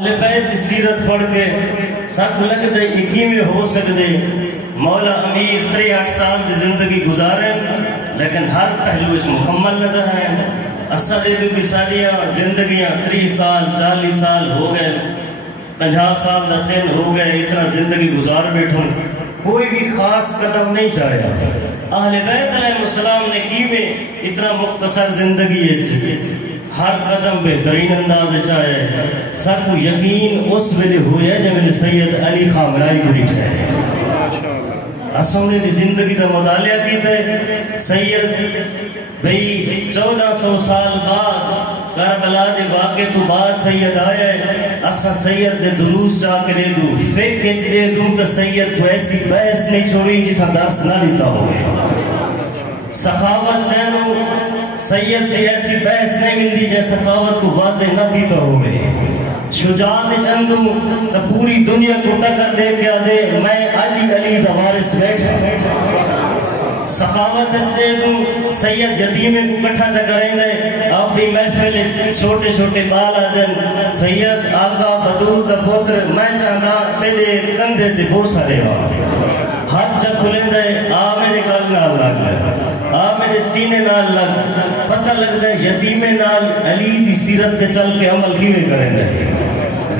اہل بیت سیرت پڑھ کے سب لگتے اکیویں ہو سکتے مولا امیر 63 سال دی زندگی گزارے لیکن ہر پہلو اس مکمل نظر آئے. اسدے بھی ساڑیاں زندگیاں 30 سال 40 سال ہو گئے 50 سال دا سن ہو گئے اتنا زندگی گزار بیٹھوں کوئی بھی خاص قدم نہیں چاہیا. اہل بیت علیہ السلام نے کیویں اتنا مختصر زندگی ہے ہر قدم بہترین انداز چاہے سب کو یقین اس ویلے ہویا جب میں سید علی خامنائی کو بیٹھا ہے. اسوں نے زندگی کا مطالعہ کیتا ہے. سید بھئی 1400 سال بعد کربلا دے واقعے تو بعد سید آیا ہے. اسا سید دے دروس جا کے دے دوں فقہ چ دے دوں تو سید کو ایسی بحث نہیں چھوڑی جتھا درس نہ لیتا ہوئے. سخاوت چینو سید دی ایسی بحث نہیں ملتی جے سخاوت کو واضح نہ دیتا ہوئے. شجاعت چندوں تو پوری دنیا کو ٹکر دے کے آدھے میں علی دا وارث بیٹھا. سخاوت دے دوں سید یتیمیں کو کٹھا جا کریں گے آپ دی محفل چھوٹے چھوٹے بال آدھن سید آقا بدور دا پوتر میں چاہتا تیرے کندھے تے بوسا دے وا ہاتھ چا کھلیں دے آ میرے گل نال لگ آ میرے سینے نال لگ پتہ لگتا ہے یتیمیں نال علی دی سیرت تے چل کے عمل کیویں کریں گے.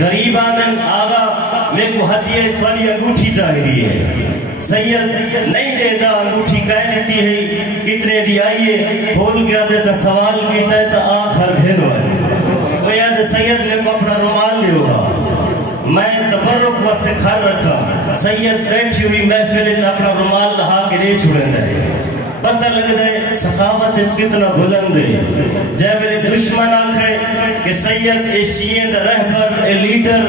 غریب آدم آگا میں کو ہدیہ اس والی انگوٹھی چاہیے ہے. سید نہیں دے گا انگوٹھی کہہ دیتی ہے کتنے دی آئیے بھول گیا دیتا سوال کیتا ہے تا آخر بھینو ہے. وہ یاد سید نے کو اپنا رومال لے ہوگا میں تبرک واسے کھر رکھا. سید بیٹھی ہوئی محفل سے اپنا رومال لہا کے لے چھوڑیں گے. پتہ لگ دے سخاوت کتنا بلند ہے. جب میرے دشمن آکھے کہ سید اے شیعہ دا رہبر اے لیڈر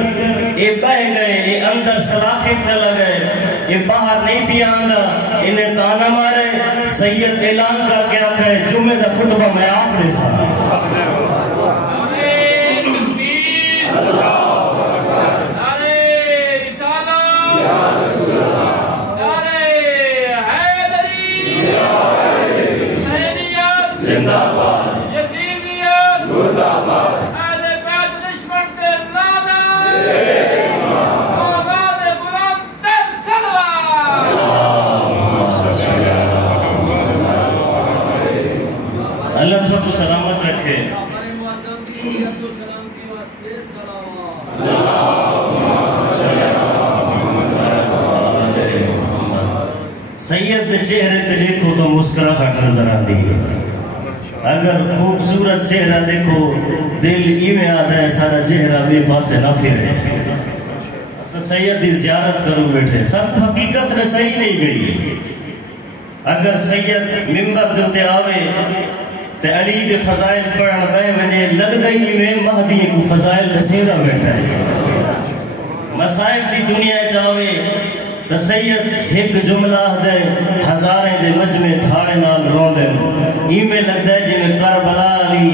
اے بہ گئے اے اندر سلاخے چلا گئے اے باہر نہیں بھی آندا انہیں تانا مارے سید اعلان کر کے آکھے جمعہ دا خطبہ میں آپ نے سا. اللہ تو کو سلامت رکھے. سید کے چہرے تے دیکھو تو مسکراہٹ نظر آتی ہے. اگر خوبصورت چہرہ دیکھو دل ایویں آتا ہے سارا چہرہ بے پاسے نہ پھرے. سید دی زیارت کرو بیٹھے سب حقیقت نے صحیح نہیں گئی. اگر سید ممبر دیتے آوے تے علی دے فضائل پڑھن بے ونے لگ گئی میں مہدی کو فضائل نسیدہ بیٹھا ہے. مسائب دی دنیا چاہوے تو سید ایک جملہ دے ہزاریں دے مجمع دھاڑے نال رون دے ایمیں لگ دے جنہیں کربلا علی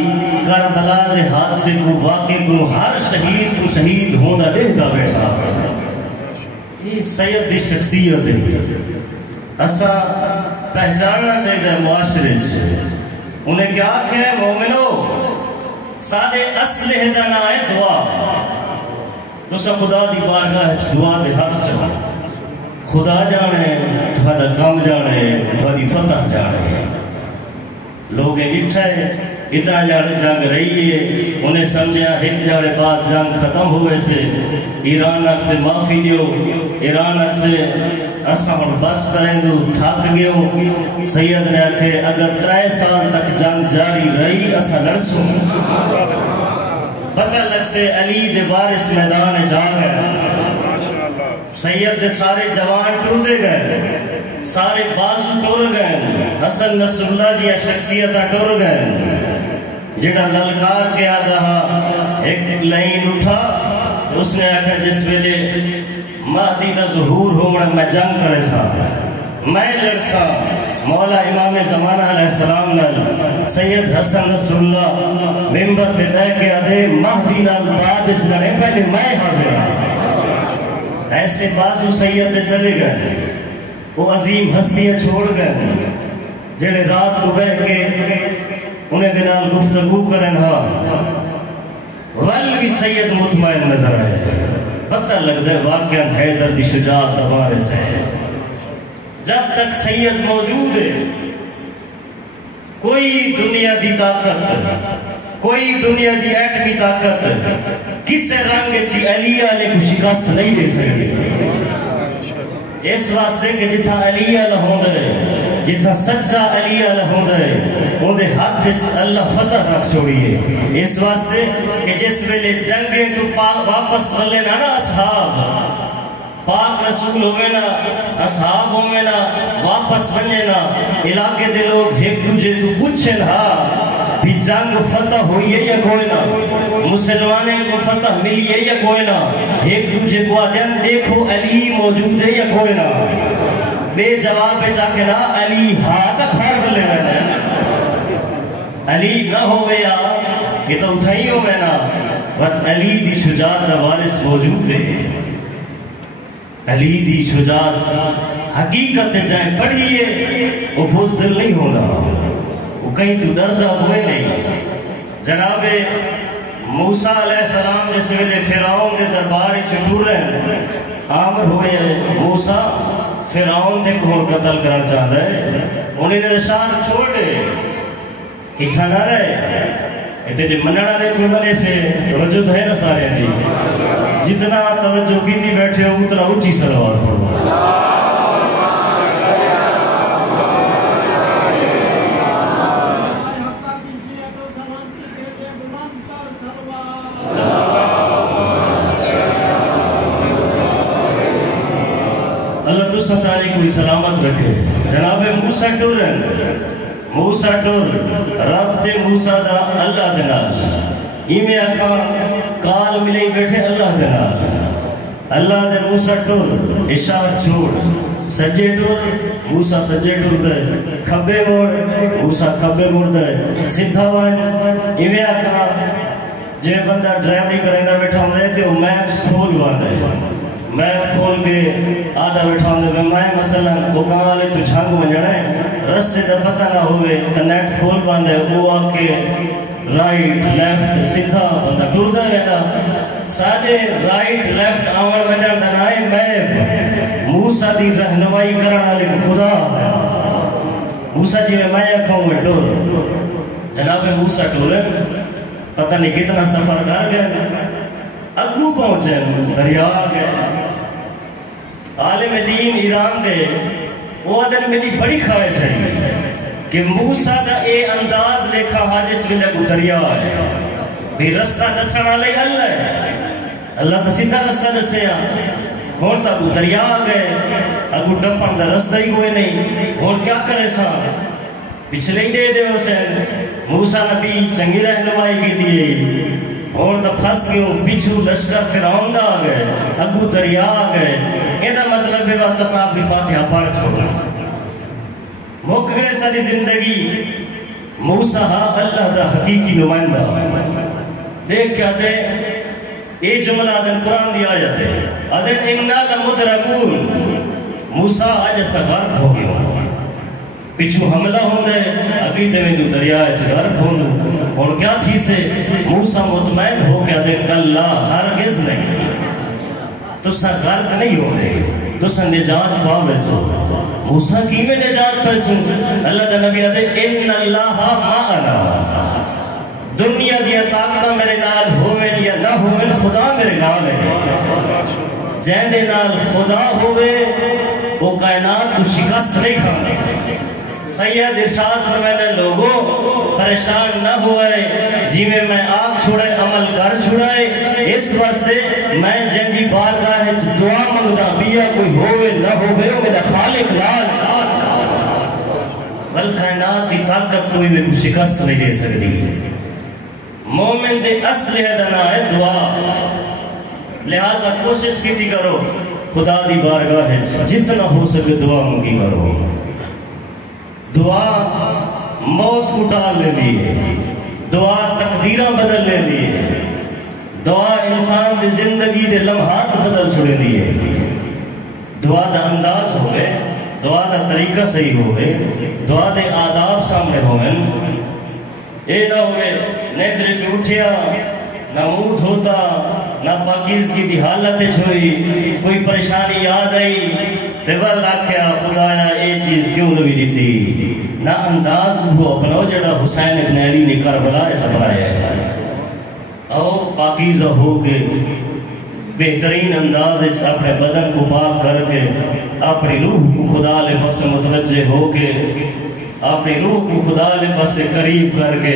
کربلا دے حادثے کو واقع کو ہر شہید کو شہید ہونا دیکھتا بیٹھا. یہ سید دی شخصیت ہے. اسا پہچاننا چاہیے معاشرے سے. انہیں کیا کہ مومنو سارے اصل ہدنا ہے دعا. تو سا خدا دی بارگاہ دعا دے حق چاہا خدا جانے تھوڑا کام جانے تھوڑی فتح جانے. لوگ اٹھائے اتنا جانے جنگ رہی ہے انہیں سمجھا ایک جانے بعد جنگ ختم ہوئے سے ایران اک سے معافی دیو ایران اک سے اساں بس کریں دو تھک گئے ہو. سید نے آکھے اگر 3 سال تک جنگ جاری رہی اساں لڑسوں. پتہ لگ سے علی دے وارث میدان جا گئے. سید دے سارے جوان ٹوٹے گئے سارے بازو ٹور گئے. حسن نصر اللہ جی شخصیتہ ٹور گئے. جڑا للکار کے آدھا ایک لائن اٹھا تو اس نے آکھا جس ویلے مہدی دا ظہور ہونا میں جنگ کرے سا میں لڑسا. مولا امام زمانہ علیہ السلام نے سید حسن نصر اللہ ممبر پہ بے کے آدھے مہدی نال بعد اس لڑے پہلے میں حاضر ہوں. ایسے بازو سید نے چلے گئے. وہ عظیم ہستیاں چھوڑ گئے جڑے رات کو بہ کے انہیں دنال گفتگو کرن ہاں ول بھی سید مطمئن نظر آئے. پتہ لگتا ہے واقعہ حیدر دی شجاعت دا وارث ہے. جب تک سید موجود ہے کوئی دنیا دی طاقت، کوئی دنیا دی ایٹمی طاقت کسے رنگ چی علی علیہ کو شکست نہیں دے سکتی. اس واسطے کہ جتھا علی علیہ ہوندہ ہے، جتھا سچا علی علیہ ہوندہ ہے، وہ دے ہاتھ اللہ فتح رکھ چھوڑیے. اس واسطے کہ جس ویلے جنگیں تو واپس رلے نا اصحاب، پاک رسول ہوئے نا، اصحاب ہوئے نا، واپس بننے نا، علاقے دے لوگ ایک دوجے تو پوچھیں ہاں بھی جنگ فتح ہوئی ہے یا کوئی نا، مسلمانیں کو فتح ملی ہے یا کوئی نا. ایک دوجے کو آدھیں دیکھو علی موجود ہے یا کوئی نا. بے جواب پہ جا کے نا علی ہاتھ کھار بلے رہے ہیں. علی نہ ہوئے یا یہ تو اٹھائی ہوئے نا، بس علی دی شجاعت دا وارث موجود ہے. علی دی شجاعت حقیقت جائیں پڑھئیے، وہ بزدل نہیں ہونا، وہ کہیں تو دردہ ہوئے نہیں. جناب موسیٰ علیہ السلام جیسے ویلے فرعون دے دربار چٹور رہے آمر ہوئے موسیٰ فرعون تے کو قتل کرنا چاہتا ہے. انہیں نے شان چھوڑ دے، اتھا نہ رہے اتنے منڑا نے کوئی بنے سے توجہ ہے نا سارے دی. جتنا توجہ کی تھی بیٹھے ہو اتنا اچھی صلوات پڑھو. اللہ تُسا ساری کوئی سلامت رکھے. جناب موسیٰ ٹورن، موسیٰ ٹور رب دے موسیٰ دا اللہ دینا ایمیں آکھا کال ملے بیٹھے اللہ دینا. اللہ دے موسیٰ ٹور اشارت چھوڑ سجے ٹور، موسیٰ سجے ٹور دے کھبے موڑ، موسیٰ کھبے موڑ دے سدھا وائن. ایمیں آکھا جے بندہ ڈرائیوری کریں دا بیٹھا ہوئے تے وہ میپس کھول وانا ہے. میپ کھول کے آدھا بیٹھا ہوئے میں مثلا وہ کہاں لے تو جھانگ منجڑا ہے، رستے سے پتہ نہ ہوئے تو نیٹ کھول باندھے وہ آکے رائٹ لیفٹ سدھا بندہ ٹردہ رہنا. سارے رائٹ لیفٹ آمر میں جاندہ نائے میپ موسیٰ دی رہنمائی کرنا لے خدا ہے. موسیٰ جی میں اکھاؤں میں ٹور. جناب موسیٰ ٹورے پتہ نہیں کتنا سفر کر گئے، اگو پہنچے دریا گئے. عالم دین ایران دے وہ ادھر میری بڑی خواہش ہے کہ موسیٰ دا اے انداز دیکھا ہاں جس میں لگو دریا ہے بھی رستہ دسنا لے اللہ ہے. اللہ تا سیدھا رستہ دسے ہون تا اگو دریا گئے، اگو ڈپن دا رستہ ہی کوئی نہیں. ہون کیا کرے سا پچھلے ہی دے دے اسے موسیٰ نبی چنگی رہنمائی کی دیئے. ہون تا پھس گئے پیچھو لشکر فرعون دا آگئے، اگو دریا آگئے. ایدہ مطلب ہے وقت صاحب بھی فاتحہ پڑھ چھوڑا مک گئے ساری زندگی. موسیٰ اللہ دا حقیقی نمائندہ دیکھ کیا دے اے جملہ آدھن قرآن دی آیت ہے آدھن اِنَّا لَمُدْرَكُونَ. موسیٰ آج ایسا غرق ہو گیا، پچھو حملہ ہوندے عقیدے میں دو دریا غرق ہوندو. اور کیا تھی سے موسیٰ مطمئن ہو کے آدھے کلا ہرگز نہیں تو سا غرق نہیں ہو رہے تو سا نجات پاوے سو. موسیٰ کی میں نجات پہ سو. اللہ دا نبی آدھے اِنَّ اللَّهَ مَعَنَا. دنیا دیا طاقتہ میرے نال ہوئے یا نہ ہوئے خدا میرے نال ہے. جیندے نال خدا ہوئے وہ کائنات تو شکست نہیں کھانے. سید ارشاد فرمائے لوگوں پریشان نہ ہوئے جی میں آپ چھوڑے عمل کر چھوڑائے. اس واسطے میں جن کی بارگاہ دعا منگتا بیا کوئی ہوئے نہ ہوئے میرا خالق لال. بل کائنات دی طاقت کوئی میں کوئی شکست نہیں دے سکتی. مومن دے اصل ادنا ہے دعا. لہذا کوشش کی تھی کرو خدا دی بارگاہ ہے جتنا ہو سکے دعا منگی کرو. دعا موت کو ٹال لے دیئے، دعا تقدیرہ بدل لے دیئے، دعا انسان دے زندگی دے لمحات بدل چھوڑے دیئے. دعا دا انداز ہوئے، دعا دا طریقہ صحیح ہوئے، دعا دے آداب سامنے ہوئے. اے نہ ہوئے نیدرے جو اٹھیا نہ منہ دھوتا ناپاکیزگی دی حالت چھوئی کوئی پریشانی یاد آئی تے ول آکھیا خدایا اے چیز کیوں نہ دیتی نہ انداز وہ اپنا جڑا حسین ابن علی نے کربلا سپرایا ہے او پاکیزہ ہو کے بہترین انداز اپنے بدن کو پاک کر کے اپنی روح کو خدا لے پاس متوجہ ہو کے اپنی روح کو خدا لے پاس قریب کر کے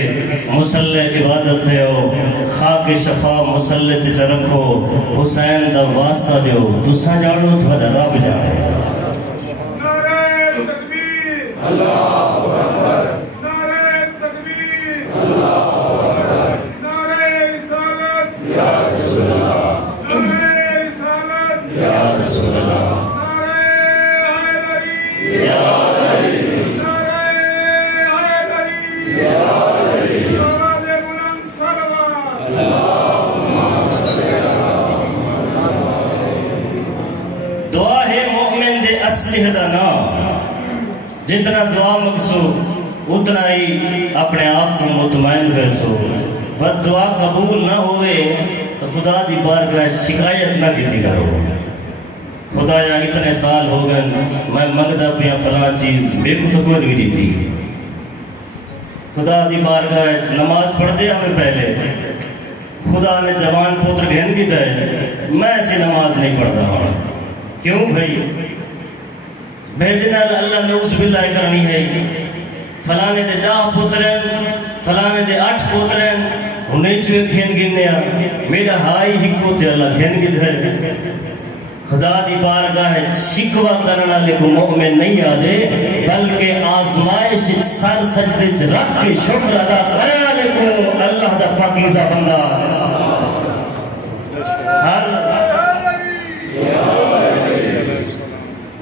مسلح عبادت دیو خاک شفا مسلح تے رکھو حسین دا واسطہ دیو تساں جانو تھوڑا رب جانے نعرہ تکبیر اللہ اکبر نعرہ تکبیر اللہ اکبر نعرہ رسالت یا رسول اللہ نعرہ رسالت یا رسول اللہ نعرہ حیدری یا جتنا دعا مقصود اتنا ہی اپنے آپ کو مطمئن فیصو و دعا قبول نہ ہوئے تو خدا دی بارگاہ شکایت نہ کیتی کرو خدا یا اتنے سال ہو گئے میں منگدہ پیا فلاں چیز بے کو تو کوئی نہیں دیتی خدا دی بارگاہ نماز پڑھ دیا ہمیں پہلے خدا نے جوان پوتر گھن کی دے میں ایسی نماز نہیں پڑھ رہا ہوں کیوں بھائی بیٹھنا اللہ نعوذ باللہ کرنی ہے فلانے دے 10 پترن فلانے دے 8 پترن انہیں چوئے کھین گنیا میرا ہائی ہی کو تے اللہ کھین گد ہے خدا دی بارگاہ شکوہ کرنا لے کو مومن نہیں آدے بلکہ آزمائش سر سجدے رکھ کے شکر ادا کرنا لے کو اللہ دا پاکیزہ بندہ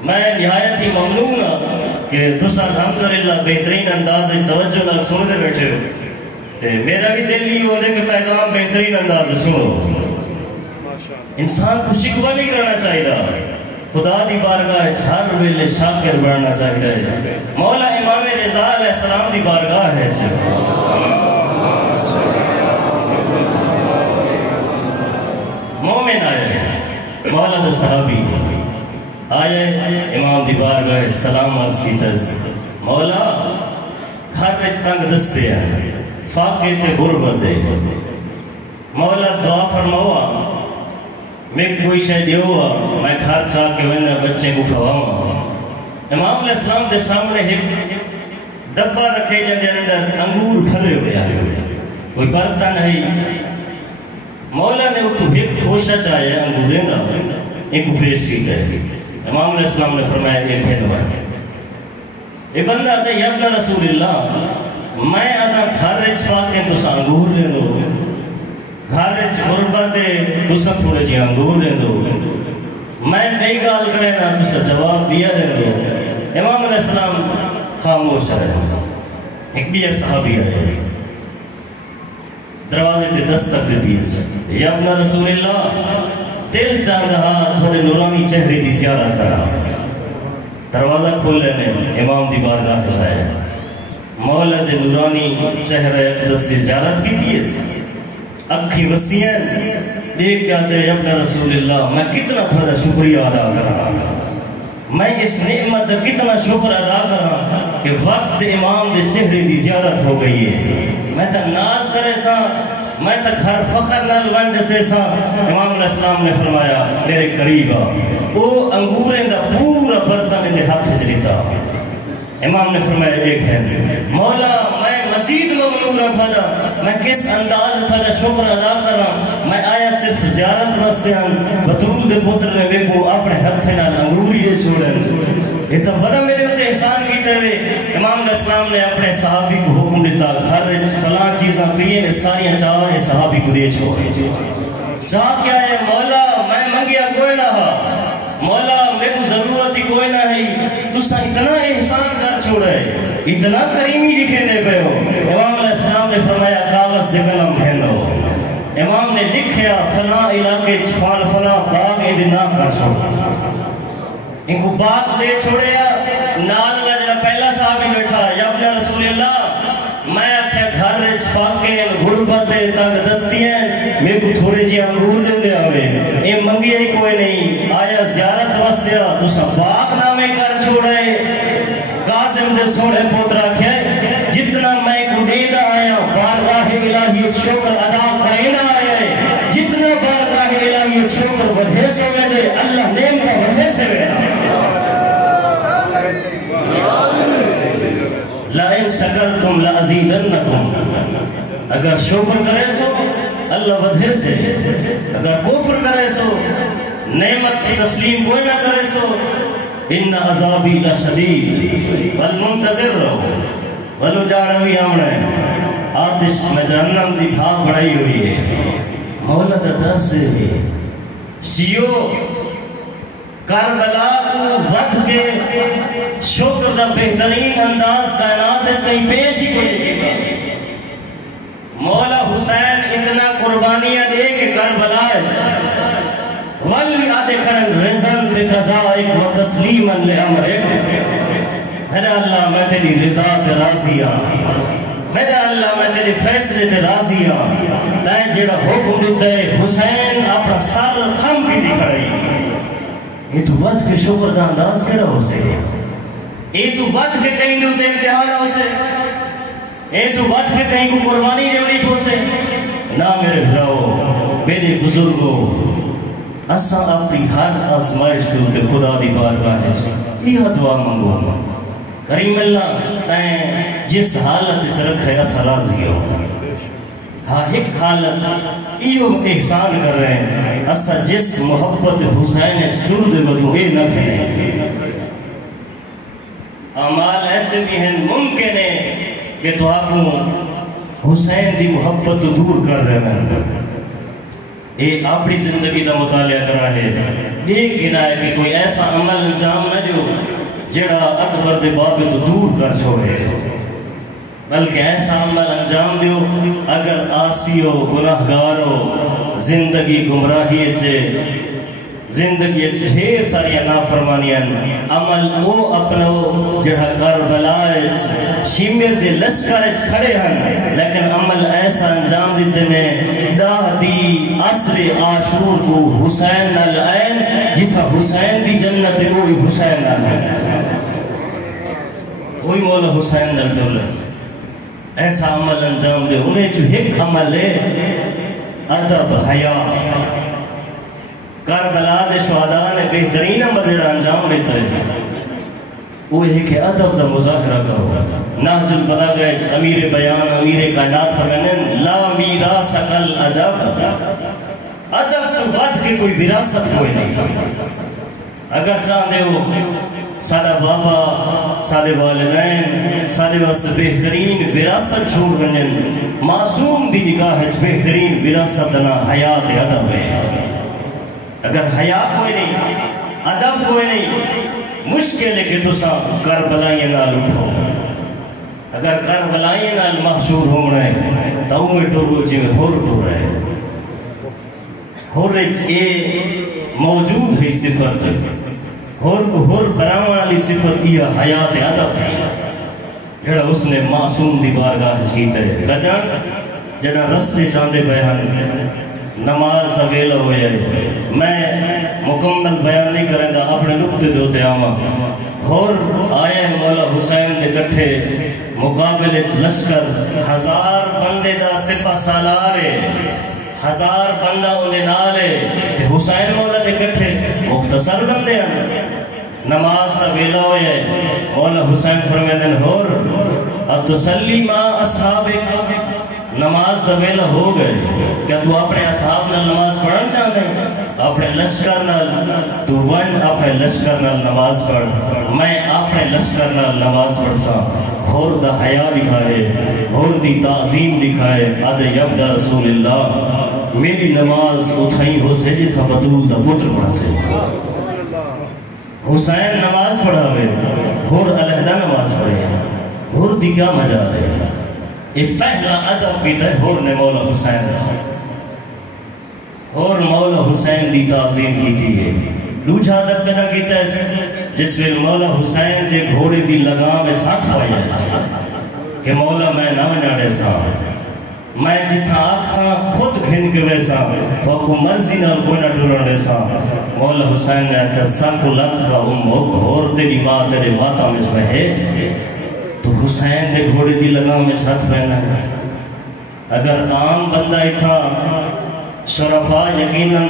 میں نہایت ہی ممنون ہوں کہ دوسرا الحمدللہ بہترین انداز توجہ نال سنتے بیٹھے ہو تے میرا بھی دل ہی ہونے کہ پیغام بہترین انداز سنو انسان کو شکوہ نہیں کرنا چاہیے خدا دی بارگاہ ہر ویلے شاکر بننا چاہیے مولا امام رضا علیہ السلام دی بارگاہ ہے مومن آئے مولا دا صحابی آئے امام دی بارگاہ سلام عرض کی ترس مولا گھر میں تنگ دستے ہیں فاقے تے غربت ہے مولا دعا فرماؤا میں کوئی شاید یہ ہوا میں گھر چاہ کے میں بچے کو کھواؤں امام علیہ السلام دے سامنے ایک ڈبہ رکھے جن دے اندر انگور بھرے ہوئے آئے کوئی برتن نہیں مولا نے وہ تو ایک خوشہ چاہے انگوریں گا ایک پیش کی کہتی امام علیہ السلام نے فرمایا ایک ہے نوائے یہ بندہ آتا ہے یا ابن رسول اللہ میں آتا گھر رچ پاکیں تو سا انگور لے دو گھر رچ غربت ہے تو سا تھوڑے جی انگور لے دو میں نئی گال کرے نا تو سا جواب دیا لے دو امام علیہ السلام خاموش ہے ایک بھی صحابی ہے دروازے تے دستک دیز یا ابن رسول اللہ دل چاہ رہا تھوڑے نورانی چہرے دی زیارت کرا دروازہ کھول لینے امام دی بارگاہ جائے مولا دے نورانی چہرے اقدس سے زیارت کی دیس اکھی وسیعیں دیکھ کیا دے ابن رسول اللہ میں کتنا تھوڑا شکریہ ادا کر رہا میں اس نعمت کتنا شکر ادا کر رہا کہ وقت امام دے چہرے دی زیارت ہو گئی ہے میں تا ناز کرے سا میں تا گھر فخر نال ونڈ سے سا امام علیہ السلام نے فرمایا میرے قریبا وہ انگوریں دا پورا برتن میں ہاتھ چلیتا امام نے فرمایا ایک ہے مولا میں مزید ممنون تھا میں کس انداز تھا شکر ادا کر رہا میں آیا صرف زیارت واسطے ہوں بطول دے پتر نے بے کو اپنے ہاتھ نال انگور یہ چھوڑے یہ تو بڑا میرے ہوتے احسان کیتے ہوئے امام علیہ السلام نے اپنے صحابی کو حکم دیتا گھر فلاں چیزاں پیئے نے ساریاں چاہے صحابی کو دے چھوڑے چاہ کیا ہے مولا میں منگیا کوئی نہ ہا مولا میں کو ضرورت ہی کوئی نہ ہے تو سا اتنا احسان کر چھوڑے اتنا کریمی لکھے دے پہ ہو امام علیہ السلام نے فرمایا کاغذ سے قلم بھینو امام نے لکھیا فلاں علاقے چھپال فلاں باغ ادنا کر چھوڑا ان کو باغ لے چھوڑے نال جڑا پہلا صحابی بیٹھا یا اپنے رسول اللہ میں آکھیا گھر وچ فاقے غربت تنگ دستی ہیں میرے کو تھوڑے جی انگور دے دے آوے اے منگی ہی کوئی نہیں آیا زیارت واسیا تو صفاق نامے کر چھوڑے قاسم دے سوڑے پوترا کھائے جتنا میں کو دیدہ آیا بارگاہ الہی شکر ادا کرینا آیا ہے جتنا بارگاہ الہی شکر ودھے سے ویدے اللہ نیم کا ودھے سے ویدے لَإِن شَكَرْتُمْ لَأَزِيدَنَّكُمْ اگر شکر کرے سو اللہ ودھے سے اگر کفر کرے سو نعمت کی تسلیم کوئی نہ کرے سو ان عذابی لشدید بل منتظر رہو بلو جاڑوی آمنا ہے آتش میں جہنم دی بھاگ بڑھائی ہوئی ہے مولا تا در سے شیو کربلا تو ود کے شکر دا بہترین انداز کائنات ہے کہیں پیش ہی کے مولا حسین اتنا قربانیاں دے کے کربلا ہے ولی آدھے کرن رزن بے قضائک و تسلیماً لے امرک میرے اللہ میں تیری رضا تے راضی ہاں میرے اللہ میں تیری فیصلے تے راضی ہاں تائیں جیڑا حکم دیتے حسین اپنا سر خم بھی دکھ رہی یہ تو وقت کے شکر دا انداز کیڑا ہو سکے یہ تو وقت کے کہیں دوتے امتحان ہو سکے یہ تو وقت کے کہیں کو قربانی دیوڑی پو سے نہ میرے بھراؤ میرے بزرگوں اساں اپنی ہر آزمائش کے ہوتے خدا دی بارگاہ ہے یہ دعا منگو کریم اللہ تائیں جس حالت اس رکھے اسا راضی ہو ہاں ایک حالت ایو احسان کر رہے ہیں اسا جس محبت حسین اسٹور دے بدو اے نہ کھنے اعمال ایسے بھی ہیں ممکن ہے کہ تو آپ حسین دی محبت تو دور کر رہے ہیں ایک اپنی زندگی دا مطالعہ کرا ہے دیکھ گنا ہے کہ کوئی ایسا عمل انجام نہ جو جڑا اکبر دے بابے تو دور کر چھوڑے بلکہ ایسا عمل انجام دیو اگر آسی ہو گناہگار ہو زندگی گمراہی چھے زندگی چھے ڈھیر ساری نافرمانیاں عمل وہ اپنو جڑا کربلائے شیمیر دے لشکر کھڑے ہیں لیکن عمل ایسا انجام دیتے ہیں داہ دی عصر عاشور کو حسین نالعین جتھا حسین دی جنت وہی حسین نالعین وہی مولا حسین نالعین ایسا عمل انجام دے انہیں جو ایک عمل ہے ادب حیا کربلا دے شہداء نے بہترین عمل جڑا انجام دیتا ہے وہ ہے کہ ادب دا مظاہرہ کرو نہج البلاغہ امیر بیان امیر کائنات فرمانے لا میراث کل ادب ادب تو ود کے کوئی وراثت کوئی نہیں اگر چاہتے ہو سادہ بابا سادے والدین سادے واسطے بہترین وراثت چھوڑ گنجن معصوم دی نگاہ ہے بہترین وراثت نہ حیات ادب ہے اگر حیا کوئی نہیں ادب کوئی نہیں مشکل ہے کہ تو سا کربلائیں نال اٹھو اگر کربلائیں نال محشور ہو رہے تو وہ ٹورو جی میں ہور ٹور رہے ہور اے موجود ہے صفت ہور کو ہور براؤں والی صفت یہ حیات ادب ہے جڑا اس نے معصوم دی بارگاہ جیتا ہے گجن جڑا رستے چاندے بیان نماز دا ویلا ہوئے میں مکمل بیان نہیں کریں دا اپنے نقطے دوتے آما اور آئے مولا حسین دے کٹھے مقابلے لشکر 1000 بندے دا سپہ سالارے 1000 بندہ انہیں نالے تے حسین مولا دے کٹھے مختصر بندے ہیں نماز دا ویلا ہوئے مولا حسین فرمیدن ہور اب تسلی ما اصحابک نماز دا ویلا ہو گئے کیا تو اپنے اصحاب نال نماز پڑھنا چاہتے ہیں اپنے لشکر نال تو ون اپنے لشکر نال نماز پڑھ میں اپنے لشکر نال نماز پڑھسا ہور دا حیا دکھائے ہور دی تعظیم دکھائے ادھے یبدا رسول اللہ میری نماز اتھائی ہو سے جتھا بدول دا پتر پڑھ سے حسین نماز پڑھا ہوئے ہور علیحدہ نماز پڑھے ہور دی کیا مجا رہے یہ پہلا ادب کیتا ہے ہور نے مولا حسین اور مولا حسین دی تعظیم کی ہے دوجھا ادب کنا کیتا ہے جس میں مولا حسین دے گھوڑے دی لگام ہاتھ پایا ہے کہ مولا میں نہ جاڑے سا میں جتھا آکساں خود گھن کے ویسا فوکو مرضی نال کوئی نہ ڈرن ویسا مولا حسین نے آکھا ساکو لت کا امک اور تیری ماں تیرے ماتا میں رہے تو حسین دے گھوڑے دی لگاؤں میں چھت پہنا ہے. اگر عام بندہ ہی تھا شرفا یقیناً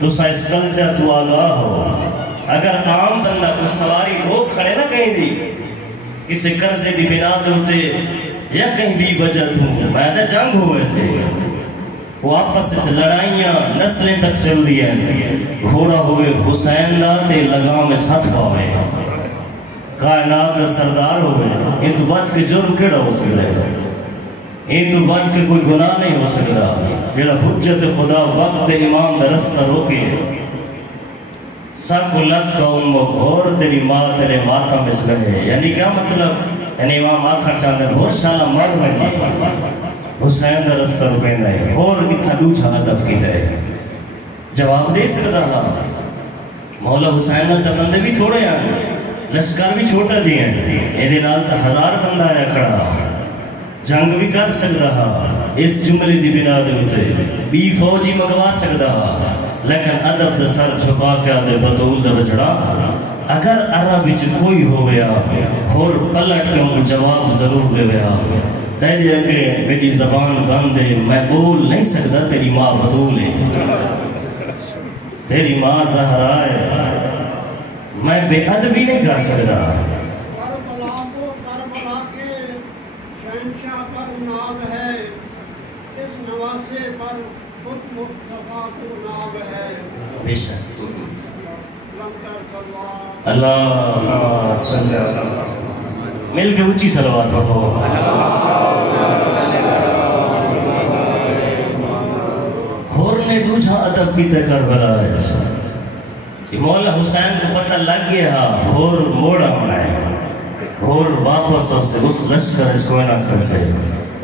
تو سا اس کلچر تو آگاہ ہو. اگر عام بندہ کوئی سواری ہو کھڑے نہ کہیں دی کسی قرضے دی بنا ہوتے یا کہیں بھی وجہ تھوں میدہ جنگ ہو ویسے وہ آپس سے لڑائیاں نسلیں تک چل دیا گھوڑا ہوئے حسین دے لگاؤں میں چھت پاوے کائنات دا سردار ہوئے یہ تو بات کے جرم کیڑا ہو سکتا ہے. یہ تو بات کے کوئی گناہ نہیں ہو سکتا جیڑا حجت خدا وقت امام دا رستہ روکے. ساکلت کا امک اور تیری ماں تیرے ماتا مثل ہے. یعنی کیا مطلب؟ یعنی امام آکھر چاہتے ہیں بہت شالا مر رہے حسین دا رستہ روکیں دے اور اتھا دوچھا عدب کی دے جواب دے سکتا تھا. مولا حسین دا بندے بھی تھوڑے ہیں لشکر بھی چھوٹا دی ہیں یہ نال تا 1000 بندہ آیا کھڑا جنگ بھی کر سکتا ہا اس جملے دی بنا دے ہوتے بھی فوجی مگوا سکتا ہا لیکن ادب دا سر چھپا کے آدھے بطول دا بچڑا اگر عربی چ کوئی ہو گیا اور پلٹ کے ان کو جواب ضرور دے گیا دے دیا کہ میری زبان بند ہے میں بول نہیں سکتا تیری ماں بطول ہے تیری ماں زہرا ہے میں بے ادبی نہیں کر سکتا. اللہ صلی اللہ مل کے اونچی صلوات پڑھو. ہور نے دوجھا ادب کی کربلا ہے مولا حسین کو پتہ لگ گیا ہور موڑا ہونا ہے اور واپس اس لشکر اس کو نہ کر سے.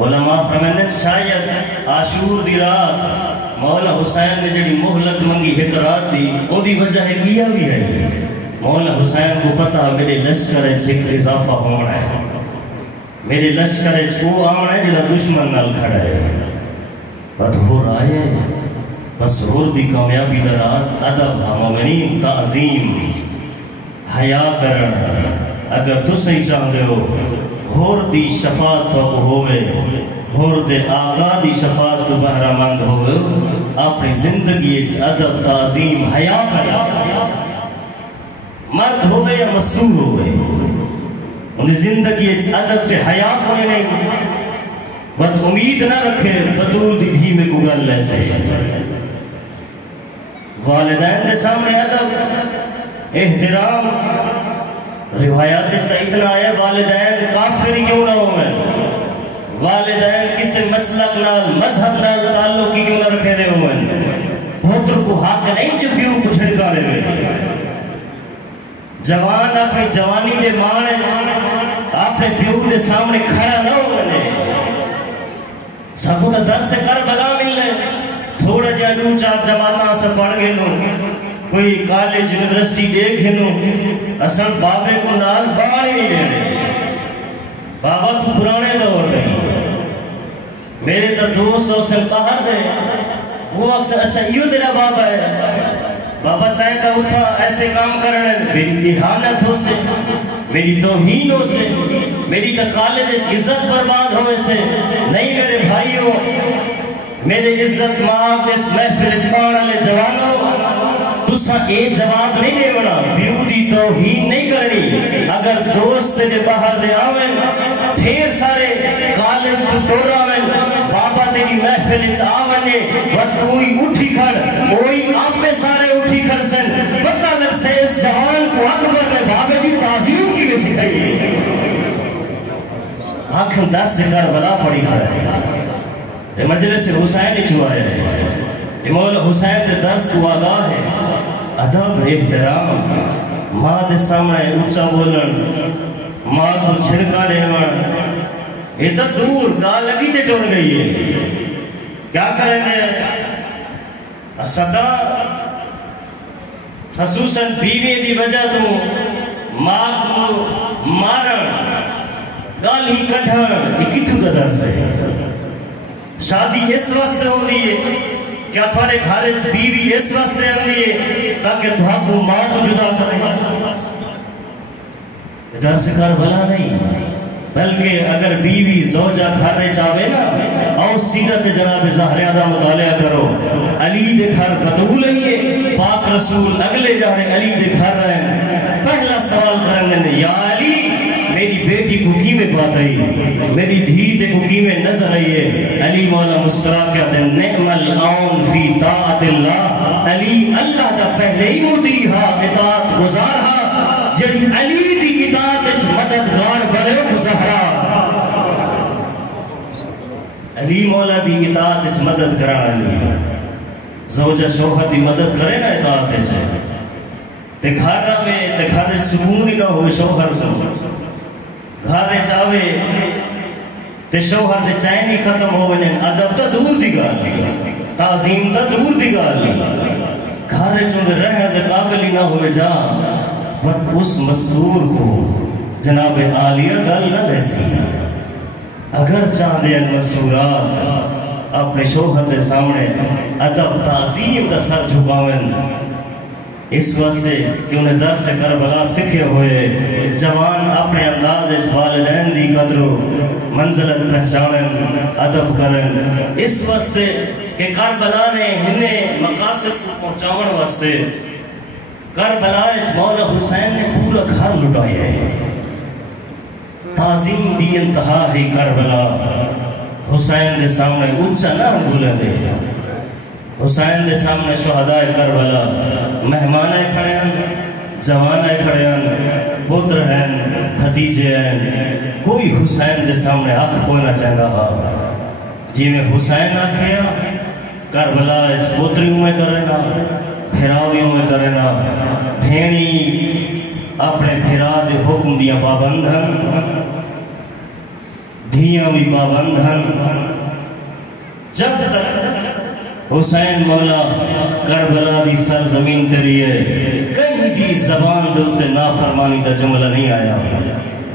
علماء فرمائیں شاید عاشور دی رات مولا حسین نے جڑی مہلت منگی ایک رات دی او دی وجہ ہے کیا بھی ہے. مولا حسین کو پتہ میرے لشکر ایک اضافہ ہونا ہے میرے لشکر وہ آنا ہے جڑا دشمن نال کھڑا ہے بد ہو رہا ہے بس ہور دی کامیابی دراز ادب مومنین تعظیم حیا کرن اگر تسی چاہتے ہو ہور دی شفاعت تو ہوئے ہور دے آقا دی شفاعت تو بہرہ مند ہوئے اپنی زندگی اس ادب تعظیم حیا کرن مرد ہوئے یا مستور ہوئے انہیں زندگی اس ادب کے حیا کوئی نہیں بد امید نہ رکھے بدول دی دھی میں گل ایسے والدین کے سامنے ادب احترام روایات اتنا آیا والدین کافر کیوں نہ ہوئے والدین کسی مسلک نال مذہب نال تعلق کیوں نہ رکھے دے ہوئے پوتر کو حق نہیں جو پیوں کو چھڑکا لے ہوئے جوان اپنی جوانی دے مانے اپنے پیوں دے سامنے کھڑا نہ ہوئے سبو دا در سے کربلا مل لے تھوڑا جا دو چار جماعتاں سے پڑھ گئے لوں کوئی کالج یونیورسٹی دیکھ لوں اصل بابے کو نال باہر ہی نہیں دے بابا تو پرانے دور نہیں میرے تا 200 سے باہر دے وہ اکثر اچھا یہ تیرا بابا ہے بابا تائیں تا اٹھا ایسے کام کرنے میری احانت ہو سے میری توہین ہو سے میری تا کالج عزت برباد ہوئے سے نہیں میرے بھائیوں میرے عزت ماں اس محفل اجبان علی جوانوں تسا ایک جواب نہیں دے بنا بیودی توہین نہیں کرنی اگر دوست کے باہر دے آویں ڈھیر سارے کالج تو ٹور آویں بابا تیری محفل اچ آونے وقت ہوئی اٹھی کھڑ وہی آپ میں سارے اٹھی کھڑ سن پتہ لگ سے اس جوان کو اکبر میں بابے کی تعظیم کی بھی سکھائی آنکھیں دس سے کربلا پڑی ہے مجلس حسین چھوائے ہے مولا حسین کے درس کو آگاہ ہے ادب احترام ماں دے سامنے اچھا بولن ماں کو چھڑکا رہن یہ تو دور گاہ لگی تے ٹور گئی ہے کیا کریں گے صدا خصوصاً بیوی دی وجہ تو ماں کو مارن گال ہی کٹھن یہ کتھو دا درس ہے شادی اس واسطے ہوندی ہے کیا تھوڑے گھر بیوی اس واسطے آندی ہے تاکہ تھوڑا کو ماں تو جدا کرے ادھر سے کربلا نہیں بلکہ اگر بیوی زوجہ گھر چاہے نا اور سیرت جناب زہرا دا مطالعہ کرو علی دے گھر بطول ہے پاک رسول اگلے جانے علی دے گھر رہے پہلا سوال کرنے نے یا علی میری بیٹی کو کی میں پاتا ہی میری دھی تے کو کی میں نظر آئی ہے علی مولا مسکرا کہتے ہیں نعم العون فی طاعت اللہ علی اللہ دا پہلے ہی مدیحا اطاعت گزارہا جڑی علی دی اطاعت اچھ مددگار بڑے گزارا علی مولا دی اطاعت اچھ مدد کرانا لی زوجہ شوہر دی مدد کرے نا اطاعت اچھ تے گھارا میں تے گھارے سکون ہی نہ ہوئے شوہر کو گھارے چاہوے تے شوہر تے چین ہی ختم ہوئے ادب تا دور دی گال تعظیم تا دور دی گال گھارے چوندے رہنے دے قابل ہی نہ ہوئے جا وقت اس مستور کو جناب عالیہ گل نہ لے سی اگر چاہتے ہیں مستورات اپنے شوہر دے سامنے ادب تعظیم دا سر جھکاویں اس واسطے کہ انہیں درس کربلا سکھے ہوئے جوان اپنے انداز اس والدین دی قدر و منزلت پہچانیں ادب کریں اس واسطے کہ کربلا نے انہیں مقاصد کو پہنچاون واسطے کربلا اس مولا حسین نے پورا گھر لٹایا ہے تعظیم دی انتہا ہی کربلا حسین دے سامنے اونچا نہ بھولے دے حسین دے سامنے شہداء کربلا مہمانے کھڑے ہیں جوانے کھڑے ہیں پتر ہیں بھتیجے ہیں کوئی حسین دے سامنے حق کوئی نہ چاہتا ہا جی میں حسین آکھیا کربلا پوتریوں میں کرنا پھراویوں میں کرنا بھینی اپنے پھرا دے حکم دیا پابند ہیں دھیاں بھی پابند ہیں جب تک حسین مولا کربلا دی سرزمین تریے کہیں دی زبان دوتے نافرمانی دا جملہ نہیں آیا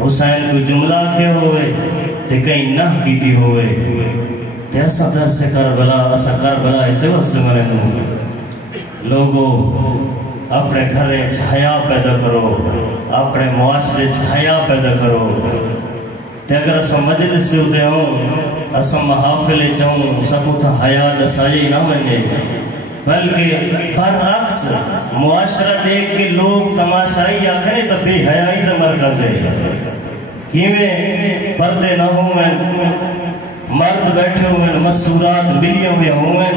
حسین کوئی جملہ کے ہوئے تے کہیں نہ کیتی ہوئے تے ایسا در سے کربلا اسے وقت سے منے دوں لوگوں اپنے گھرے چھایا پیدا کرو اپنے معاشرے چھایا پیدا کرو تے اگر اسا مجلس سے ہوتے ہوں اسا محافلے چاہوں سکو تھا حیاء دسائی نہ بنے بلکہ برعکس معاشرہ دیکھ کے لوگ تماشائی آکھنے تو بے حیائی دا مرکز ہے کیویں پردے نہ ہوئے مرد بیٹھے ہوئے مستورات بلیوں ہوئے ہوئے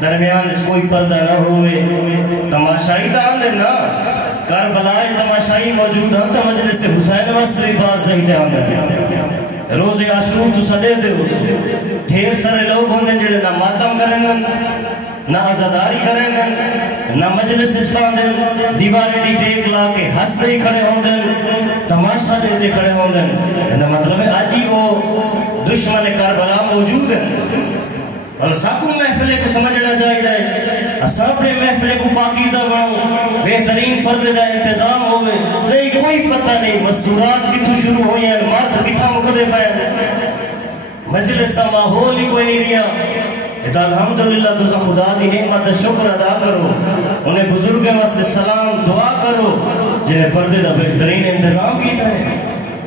درمیان اس کوئی پردہ نہ ہوئے تماشائی دا اندر نا کربلائی تماشائی موجود ہم تا مجلس حسین واسطے بات صحیح دے ہم روز عاشور تو سڑے دے ڈھیر سارے لوگ ہوندے جڑے نہ ماتم کریں گے نہ عزاداری کریں گے نہ مجلس اسلام دے دیوارے دی ٹیک لا کے ہستے ہی کھڑے ہوندے تماشا دیتے کھڑے ہوندے مطلب ہے آج ہی وہ دشمن کربلا موجود ہے اور ساکھوں محفلے کو سمجھنا چاہیے اپنے محفلے کو پاکیزہ بناؤ بہترین پردے دا انتظام ہوئے نہیں کوئی پتہ نہیں مستورات کتھو شروع ہوئی ہیں مرد کتھا مقدے پائے مجلس کا ماحول ہی کوئی نہیں رہا اتنا الحمدللہ تُسا خدا دی نعمت شکر ادا کرو انہیں بزرگیں واسطے سلام دعا کرو جنہیں پردے دا بہترین انتظام کیتا ہے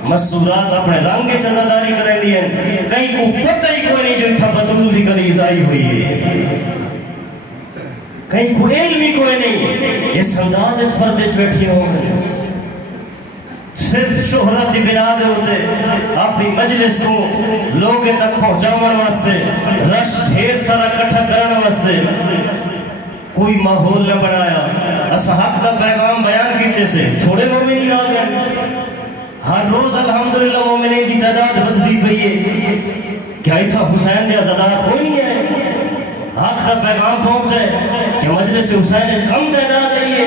مستورات اپنے رنگ کے چزاداری کریں لیے کہیں کو پتہ ہی کوئی نہیں جو اتھا بدرول دی کلیز آئی ہوئی ہے کہیں کو علم ہی کوئی نہیں اس انداز اس پردے بیٹھی ہوں صرف شہرت دی بنا دے ہوتے اپنی مجلس کو لوگے تک پہنچاون واسطے رش ڈھیر سارا کٹھا کرن واسطے کوئی ماحول نہ بنایا اس حق دا پیغام بیان کیتے سے تھوڑے مومنین آ گئے ہر روز الحمدللہ مومنین دی تعداد بدلی پئی ہے کیا اتھا حسین دے عزادار کوئی نہیں ہے حق دا پیغام پہنچے کہ مجلس حسین اس کم تعداد ہے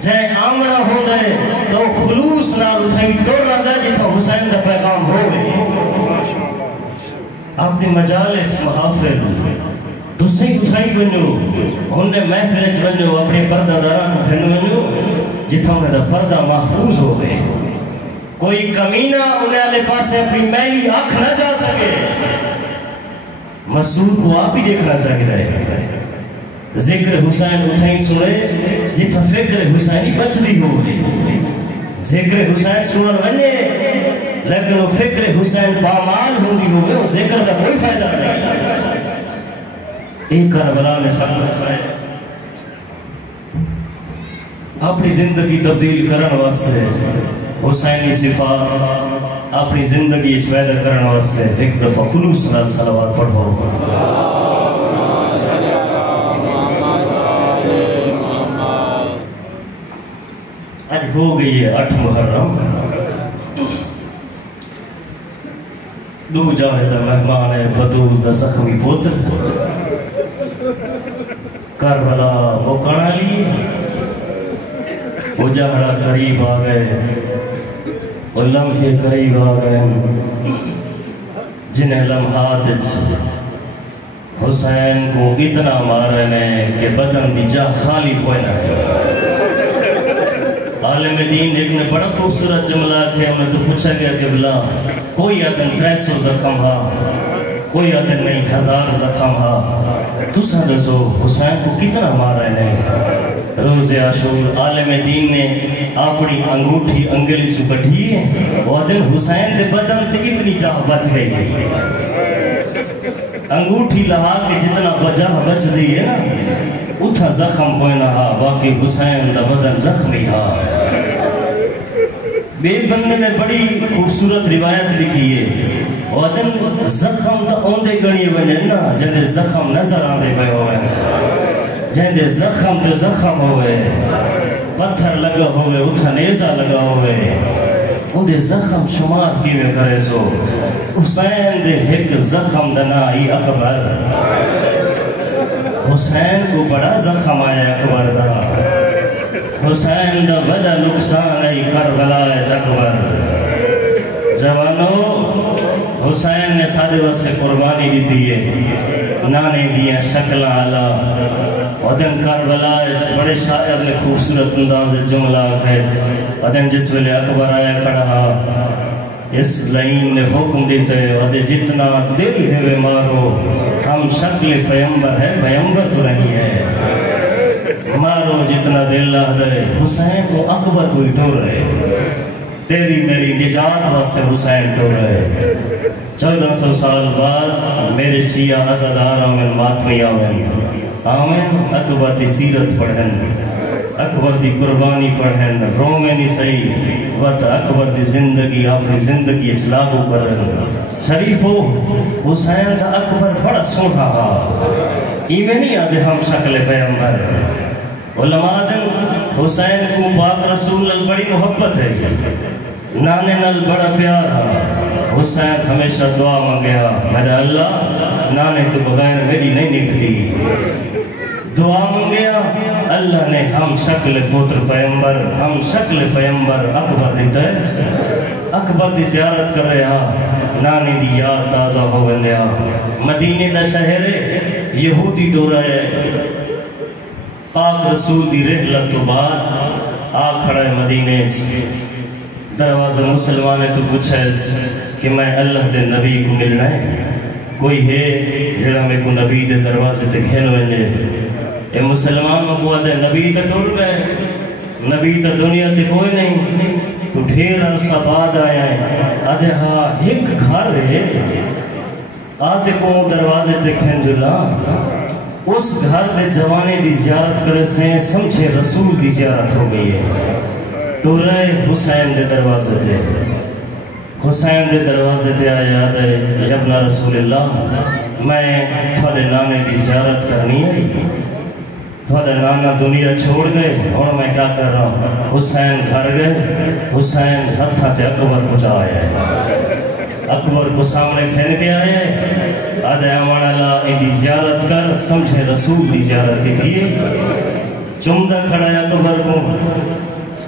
جائے آمنہ ہو دے تو خلوص نہ اتھائی ڈور نہ دے جتھا حسین دا پیغام ہوئے اپنی مجالس محافل دوسری اتھائی بنو انہیں محفلچ بنو اپنے پردہ داران کو کھنو جتھا انہیں دا پردہ محفوظ ہوئے کوئی کمینہ انہیں آلے پاسے اپنی میلی آنکھ نہ جا سکے مسعود کو آپ ہی دیکھنا چاہیے ذکر حسین اتھائی سنے جتھا فکر حسینی بچ دی ہو ذکر حسین سنن ونے لیکن وہ فکر حسین پامال ہوندی ہوئے وہ ذکر کا کوئی فائدہ نہیں ایک کربلا میں سب رسائے اپنی زندگی تبدیل کرن واسطے حسینی صفات اپنی زندگی پیدا کرن واسطے ایک دفعہ خلوص نال صلوات پڑھو آج ہو گئی ہے 8 محرم دو جانے دا مہمان ہے بطول دا زخمی پوتر کربلا موکڑا لی وہ جہرہ قریب آ گئے وہ لمحے قریب آ گئے جنہیں لمحات حسین کو اتنا مارے نے کہ بدن بھی جا خالی کوئی نہ ہے عالم دین ایک نے بڑا خوبصورت جملہ کیا ہمیں تو پوچھا گیا کہ بلا کوئی آدن 300 زخم ہا کوئی آدن نہیں 1000 زخم ہا تو سو حسین کو کتنا مارا ہے روز عاشور عالم دین نے اپنی انگوٹھی انگلی سے بڑھی ہے وہ دن حسین دے بدن تے اتنی جاہ بچ گئی ہے انگوٹھی لہا کے جتنا جاہ بچ دی ہے اتھا زخم کوئی نہ ہا باقی حسین دا بدن زخمی ہا بے بندے نے بڑی خوبصورت روایت لکھی ہے وہ دن زخم تا اوندے گنی بنے نا جندے زخم نظر آنے پہ ہوئے جندے زخم تے زخم ہوئے پتھر لگا ہوئے اتھا نیزہ لگا ہوئے اوندے زخم شمار کی میں کرے سو حسین دے ایک زخم دنائی اکبر حسین کو بڑا زخم آیا اکبر دا حسین دا بڑا نقصان ای کربلا اکبر جوانو حسین نے سادے وقت سے قربانی دی دیئے نانے دیا شکل آلہ ودن کربلا بڑے شاعر نے خوبصورت انداز جملہ ہے ودن جس ویلے اکبر آیا کھڑا اس لائن نے حکم دیتے ودن جتنا دل ہے وے مارو ہم شکل پیمبر ہے پیمبر تو نہیں ہے مارو جتنا دل لہدے حسین کو اکبر کوئی ٹور رہے تیری میری نجات واسے حسین ٹور رہے 1400 سال بعد میرے شیعہ عزداروں میں ماتمی آمین اکبر دی سیرت پڑھن اکبر دی قربانی پڑھن رومینی صحیح وقت اکبر دی زندگی اپنی زندگی اچلاگو کرن شریفو حسین دا اکبر بڑا سوڑا ہا ایمیں نہیں آدھے ہم شکل پیغمبر علماء دن حسین کو پاک رسول بڑی محبت ہے نانے نال بڑا پیار ہے حسین ہمیشہ دعا مانگیا میرے اللہ نانے تو بغیر میری نہیں نکلی دعا مانگیا اللہ نے ہم شکل پوتر پیمبر ہم شکل پیمبر اکبر دیتا ہے اکبر دی زیارت کر رہا نانی دی یاد تازہ ہو گیا مدینے دا شہر یہودی دورہ ہے پاک رسول دی رحلت تو بعد آگ کھڑا ہے مدینے دروازہ مسلمان ہے تو پوچھا ہے کہ میں اللہ دے نبی کو ملنا ہے کوئی ہے جڑا میں کو نبی دے دروازے تے کھیل وینے اے مسلمان کو آدھے نبی تے ٹور گئے نبی تے دنیا تے کوئی نہیں تو ڈھیر عرصہ بعد آیا ہے آدھے ہاں ایک گھر ہے آدھے کو دروازے تے کھین جلا اس گھر دے جوانے دی زیارت کرے سے سمجھے رسول دی زیارت ہو گئی ہے تو رہے حسین دے دروازے تے حسین دے دروازے تے آیا دے یا ابن رسول اللہ میں تھوڑے نانے دی زیارت کرنی ہے تھوڑے نانا دنیا چھوڑ گئے اور میں کیا کر رہا ہوں حسین گھر گئے حسین ہتھا تے اکبر پچھا آیا ہے اکبر کو سامنے کھین کے آئے آدھے امان اللہ ان دی زیارت کر سمجھے رسول دی زیارت کی دیئے چمدہ کھڑا ہے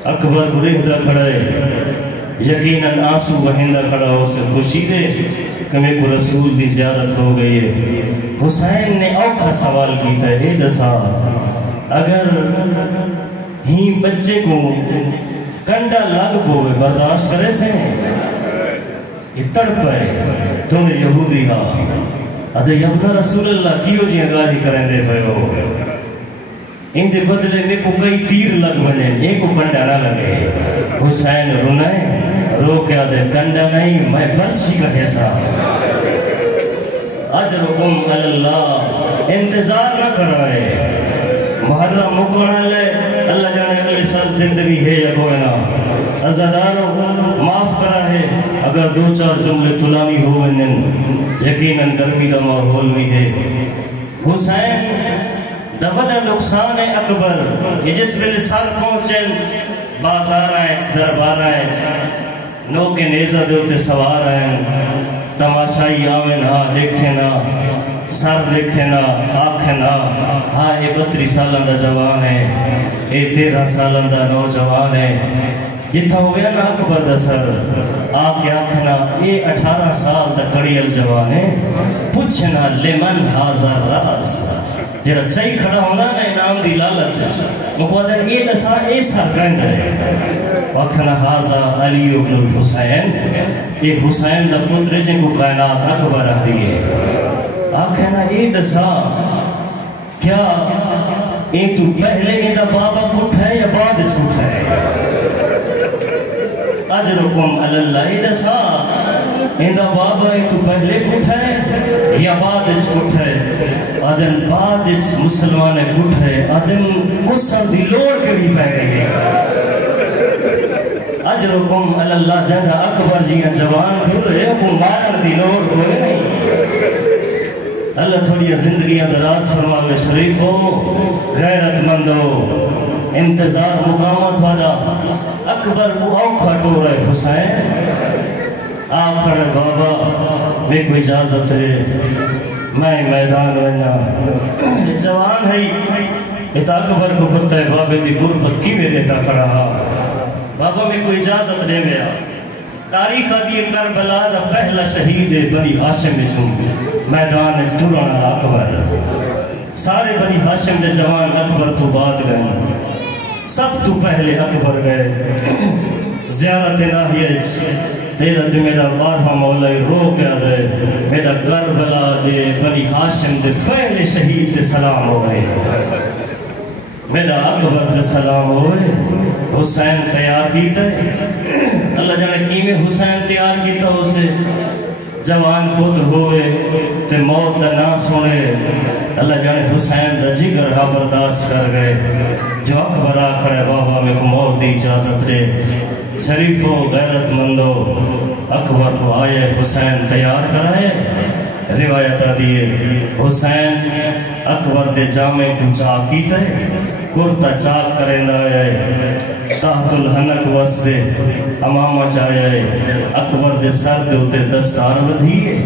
اکبر کو رہدہ کھڑا ہے یقیناً آنسو بہندہ کھڑا ہو سے خوشی دے کہ میں کو رسول دی زیارت ہو گئی ہے حسین نے اوکھا سوال کی تھا اے دسا اگر ہی بچے کو کنڈا لگ پوے برداشت کرے سے یہ تڑپ ہے تو نے یہودی ہاں ادھے یبنا رسول اللہ کیوں جی گالی کریں دے پہو ان دے بدلے میں کو کئی تیر لگ بنے ایک کو کنڈا نہ لگے حسین رونے رو کے آدھے کنڈا نہیں میں برسی کا حصہ اجرکم اللہ انتظار نہ کرائے محرم مکونا لے اللہ جانے اگلی سال زندگی ہے یا کوئی نہ عزاداروں معاف کرا ہے اگر دو چار جملے طلامی ہوئے یقیناً گرمی کا ماحول بھی ہے حسین دبڑا نقصان اکبر کہ جس ویلے سر پہنچن بازار آئیں دربار آئیں نو کے نیزہ دیوتے سوار آئیں تماشائی آمین ہاں دیکھنا سر دیکھنا آنکھنا ہاں اے 32 سالہ دا جوان ہے اے 13 سالہ دا نوجوان ہے جتھا ہویا نا اکبر دا سر آنکھ آنکھنا اے 18 سال دا کڑیل جوان ہے پوچھنا لمن حاضر راس جرا چاہی کھڑا ہونا نا انعام دی لالچ مقودر اے نسا اے سر گنڈ ہے وکھنا حاضر علی ابن الحسین اے حسین دا پتر جن کو کائنات اکبر رہ دیئے آکھنا اے نسا کیا اے تو پہلے اے دا بابا کٹ ہے یا بعد اس کٹ ہے اجرکم اللہ اے نسا اے دا بابا اے تو پہلے کٹ ہے یا بعد اس کٹ ہے آدم بعد اس مسلمان کٹ ہے آدم قصہ دی لوڑ کے بھی پہ گئی ہے اجرکم اللہ جنہ اکبر جیاں جوان پھر ہے وہ مارن دی لوڑ کوئی نہیں اللہ تھوڑی زندگیاں دراز فرماوے شریف ہو غیرت مند ہو انتظار مقامت والا اکبر وہ اوکھا ٹو رہے حسین آخر بابا میں کوئی اجازت ہے میں میدان رہنا جوان ہے ات اکبر کو پتہ ہے بابے دی غربت کی میرے تا کھڑا بابا میں کوئی اجازت دے گیا تاریخ آدھی کربلا دا پہلا شہید بنی ہاشم میں چھوڑ میدان ٹورانا اکبر سارے بنی ہاشم دے جوان اکبر تو بعد گئے سب تو پہلے اکبر گئے زیارت ناہیہ تیرا تے میرا بارہا مولا رو کیا دے میرا کربلا دے بنی ہاشم دے پہلے شہید دے سلام ہوئے میرا اکبر دے سلام ہوئے حسین تیار کیتا ہے اللہ جانے کی میں حسین تیار کیتا اسے جوان پتر ہوئے تے موت دا ناس ہوئے اللہ جانے حسین دا جگر ہا برداشت کر گئے جو اکبر آکھڑے بابا میں کو موت دی اجازت دے شریفو غیرت مندو اکبر کو آئے حسین تیار کرائے روایت دیئے حسین اکبر دے جامع کو چاک کیتا ہے کرتا چاک کریں آئے تحت الحنک وسے امامہ چاہے اکبر دے سر دے ہوتے 10 سال ودھیے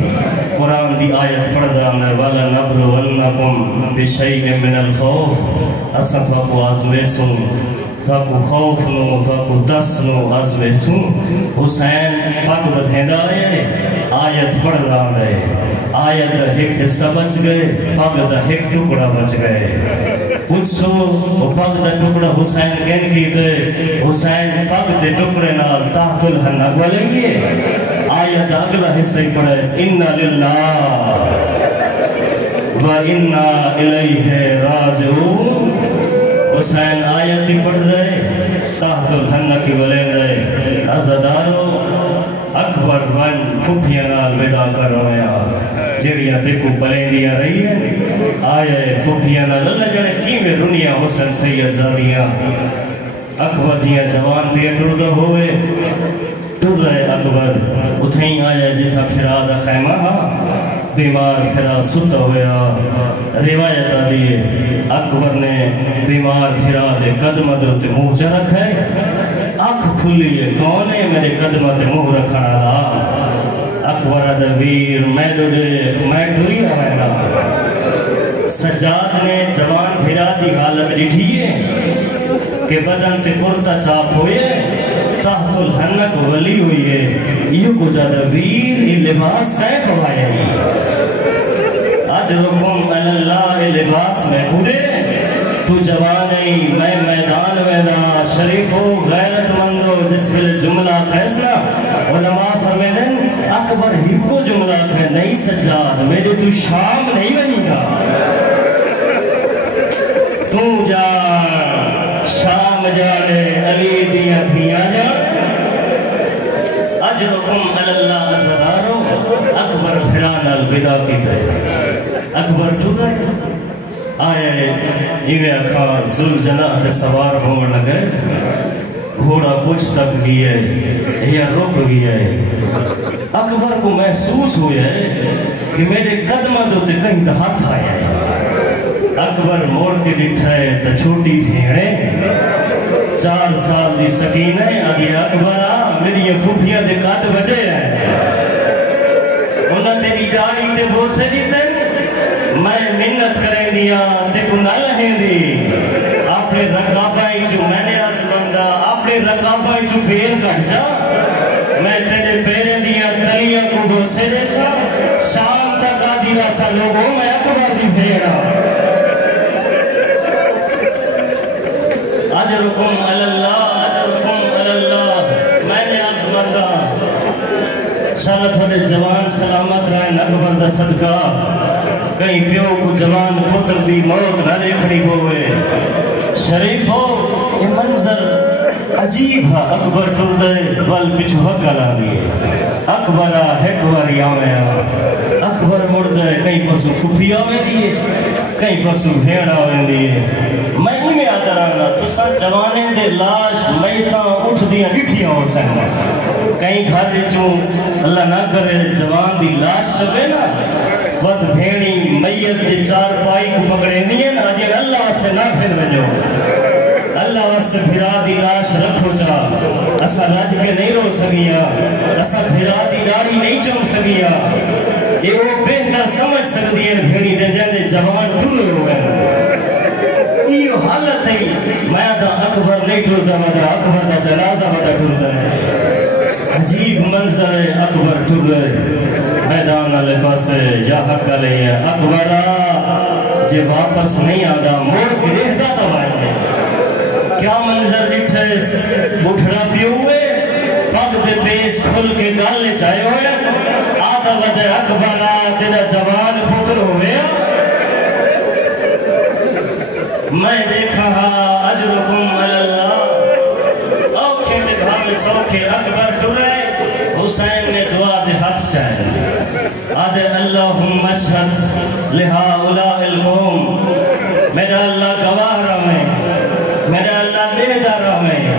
قرآن دی آیت پڑھدا میں والا نبلونکم بشیء من الخوف اصفا کو آزمیسوں تاکو خوف نو تاکو دس نو آزمیسوں حسین پاک بدھیندہ آیت پڑھ رہا ہے آیت دا ایک حصہ بچ گئے پاک دا ایک ٹکڑا بچ گئے پوچھو وہ پاک دا ٹکڑا حسین کہن کی دے حسین پاک دے ٹکڑے نال تحت الحنک والئیے آیت اگلا حصہ ہی پڑھا ہے اِنَّا لِلَّهِ وَإِنَّا إِلَيْهِ رَاجِعُونَ حسین آیت ہی پڑھ دے تحت الحنک والئیے عزدارو اکبر ون پھپیاں نال ودا کر رہا جیڑیاں دیکھو پلیں دیا رہی ہے آئے پھپیاں نال اللہ جانے کی میں رنیا حسن سید زادیاں اکبر دیا جوان پہ ٹردہ ہوئے ٹر رہے اکبر اتھیں آیا جتھا پھرا دا خیمہ بیمار پھرا ستا ہویا روایت آدھیے اکبر نے بیمار پھرا دے قدمہ دے منہ چا رکھا ہے آنکھ کھلی ہے کون ہے میرے قدمہ تے منہ رکھنا دا اکبر ادویر میں ڈولی ہوئے سجاد نے جوان پھرا دی حالت لکھیے کہ بدن تے کرتا چاپ ہوئے تحت الحنک ولی ہوئی ہے یہ کو جادہ ویر لباس ہے کھوائے اجرکم اللہ لباس میں پورے تو جوانی میں میدان وینا شریف ہو غیرت مندو جس پر جملہ فیصلہ علماء فرمیدن اکبر ہی کو جملہ ہے نہیں سجاد میرے تو شام نہیں بنی گا تو جا شام جانے علی دیا دھیاں جان اجرکم اللہ ازدارو اکبر پھران الوداع کی تے اکبر ٹو رہے آئے ایویں اکھا ذل جناح تے سوار ہون لگے گھوڑا کچھ تک گیا ہے یا رک گیا ہے اکبر کو محسوس ہویا ہے کہ میرے قدمہ دوتے کہیں ہاتھ آیا ہے اکبر موڑ کے ڈٹھا ہے تا چھوٹی بھیڑیں 4 سال دی سکینہ ہے آدھی اکبر میری یہ پھوپیاں دے کات بڑے ہیں انہاں تیری ڈاڑی تے بوسے دیتے میں منت کریں دیا تے کو نہ لہیں دی اپنے رکابائیں جو میں نے آسمندہ اپنے رکابائیں جو پیر کٹ جا میں تیرے پیریں دیا تلیاں کو بوسے دے سا شام تک آدھی راسا لوگوں میں اکبر دی بھیڑا اجرکم اللہ میں نے آسمندہ شاءاللہ تھوڑے جوان سلامت رہے اکبر دا صدقہ کہیں پیو کو جوان پتر دی موت نہ دیکھنی ہوئے شریف ہو یہ منظر عجیب ہے اکبر ٹردے وال پچھو حق علا دیئے اکبرہ ہیکواری آمیں اکبر مردے کہیں پسو پھوپی آمیں دیئے کہیں پسو بھیڑ آمیں دیئے میں میں آتا رہنا تو سا جوانے دے لاش میتاں اٹھ دیا لٹھیاں ہو سکتا کہیں گھر چوں اللہ نہ کرے جوان دی لاش چکے نا وقت بھیڑی میت دے 4 پائی کو پکڑے دیئے نا جی اللہ سے نہ پھر وجو اللہ سے بھرا دی لاش رکھو جا اسا رج کے نہیں رو سکیا اسا بھرا دی ڈاڑی نہیں چم سکیا یہ وہ بہتر سمجھ سکتی ہے بھیڑی دے جاندے جوان ٹر ہوئے یہ حالت ہے میں دا اکبر نہیں ٹردا ودا اکبر دا جنازہ ودا ٹردا ہے عجیب منظر ہے اکبر ٹر رہے میدان علی پاسے یا حق علیہ اکبرہ جے واپس نہیں آدھا موڑ کے رہتا دوائیں کیا منظر ڈٹھے اٹھڑا پیو ہوئے پاک دے پیچ کھل کے گالے چاہے ہوئے آدھا ودے اکبرہ تیرا جوان پتر ہوئے میں دیکھا اجرکم اللہ اوکھے دکھا میں سوکھے اکبر ٹرے حسین نے دعا دے حق چاہے آدھے اللہم اشہد لہاؤلاء القوم میرا اللہ گواہ رہے میرا اللہ لیدہ رہے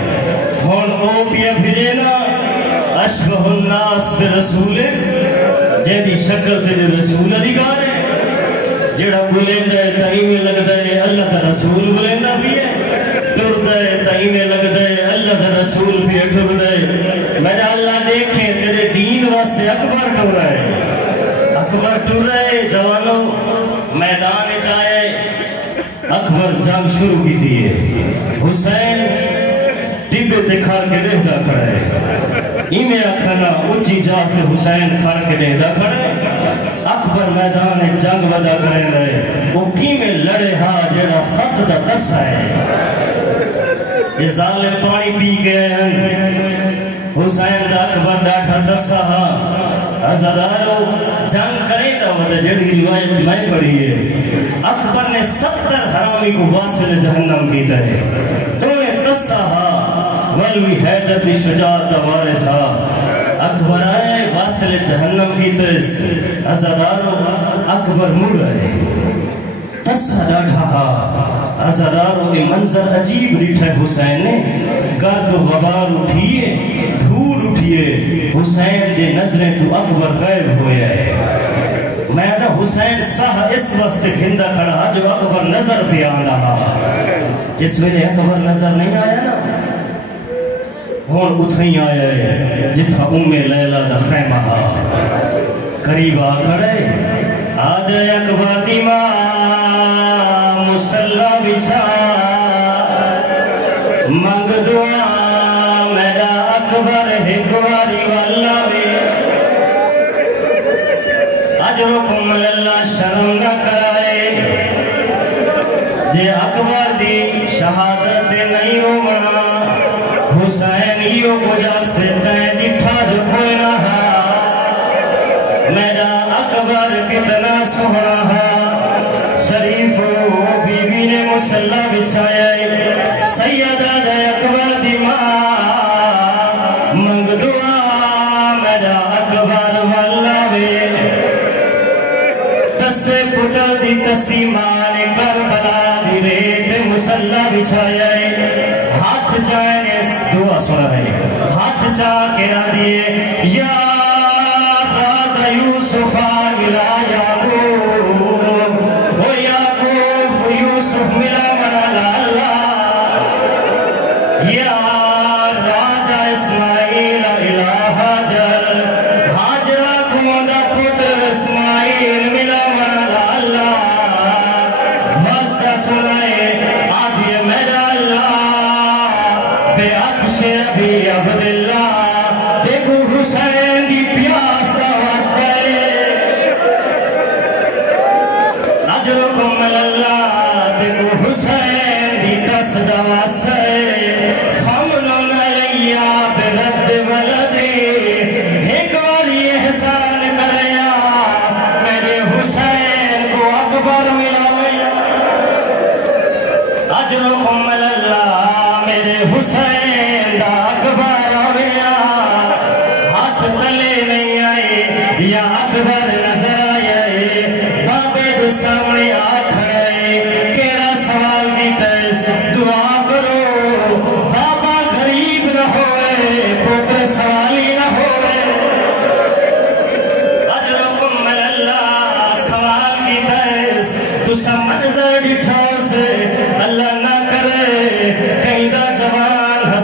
ہون اوپیا بھیجینا اشبہ الناس برسول جیدی شکل تیرے رسول دکھانے جڑا بلیندہ ہے تائیمیں لگ دے اللہ تا رسول بلیندہ بھی ہے ٹر دے تائیمیں لگ دے اللہ تا رسول بھی ٹر دے میرا اللہ دیکھیں تیرے دین واسے اکبر ٹر رہے اکبر ٹر رہے جوانوں میدان چاہے اکبر جنگ شروع کی دیئے حسین ٹبے تے کھار کے رہدہ کھڑے ایمیں اکھنا اچھی جاہ کے حسین کھار کے رہدہ کھڑے اکبر میدان جنگ ودا کریں رہے وہ کی میں لڑے ہاں جیڑا ست دا دسا ہے یہ ظالم پانی پی گئے ہیں حسین دا اکبر ڈاٹھا دسا ہاں عزدارو جنگ کریں دا ودا جیڑی روایت میں پڑھی ہے اکبر نے 70 حرامی کو واصل جہنم کیتا ہے تو نے دسا ہاں ولوی حیدر دی شجاعت دا وارث ہاں اکبر آئے واصل جہنم کی ترس عزدارو اکبر مڑ آئے تسا جاٹھا عزدارو یہ منظر عجیب ریٹھے حسین نے گرد و غبار اٹھیے دھول اٹھیے حسین دے نظریں تو اکبر غیب ہوئے ہے میں دا حسین ساہ اس وقت گھندہ کھڑا جو اکبر نظر پہ آنا جس وجہ اکبر نظر نہیں آیا نا ہون اتھیں آیا ہے جتھا لیلہ دا خیمہ قریب آ کھڑے آدھے اکبر دی ماں مسلح بچھا منگ دعا میرا اکبر ہکواری والا میں اجرکم اللہ شرم نہ کرائے جے اکبر دی شہادت نہیں رومنا حسین یہ کجا سے تے ڈٹھا جو کوئی نہ میرا اکبر کتنا سو سونا شریف بیوی نے مسلح بچھایا سیدہ دے اکبر دی ماں منگ دعا میرا اکبر واللہ وے تسے پتر دی تسی ماں نے کربلا دی ریت مسلح بچھایا ہاتھ جائنے دعا سنا ہے ہاتھ جا کے نہ دیے یا راد یوسف آگلا یعقوب او یعقوب یوسف ملا مرالا اللہ یا راد اسماعیل الہ حاجر حاجرہ کمودہ پتر اسماعیل ملا مرالا اللہ واسطہ سنائے آدھی میرا اللہ بے عطش ابھی عبداللہ دیکھو حسین دی پیاس دا واسطہ اجرکم اللہ دیکھو حسین دی دس دا واسطہ فمنن علیہ برد ولدی ایک باری احسان کریا میرے حسین کو اکبر ملا اجرکم اللہ میرے حسین دا اکبر آیا ہاتھ تلے نہیں آئے یا اکبر نظر آئے بابے دے سامنے آ کھڑے کیڑا سوال دیتا ہے دعا کرو بابا غریب نہ ہوئے پتر سوالی نہ ہوئے اجرکم اللہ سوال دیتا ہے تو سمجھ ڈٹھا سے اللہ نہ کرے کہیں دا جوان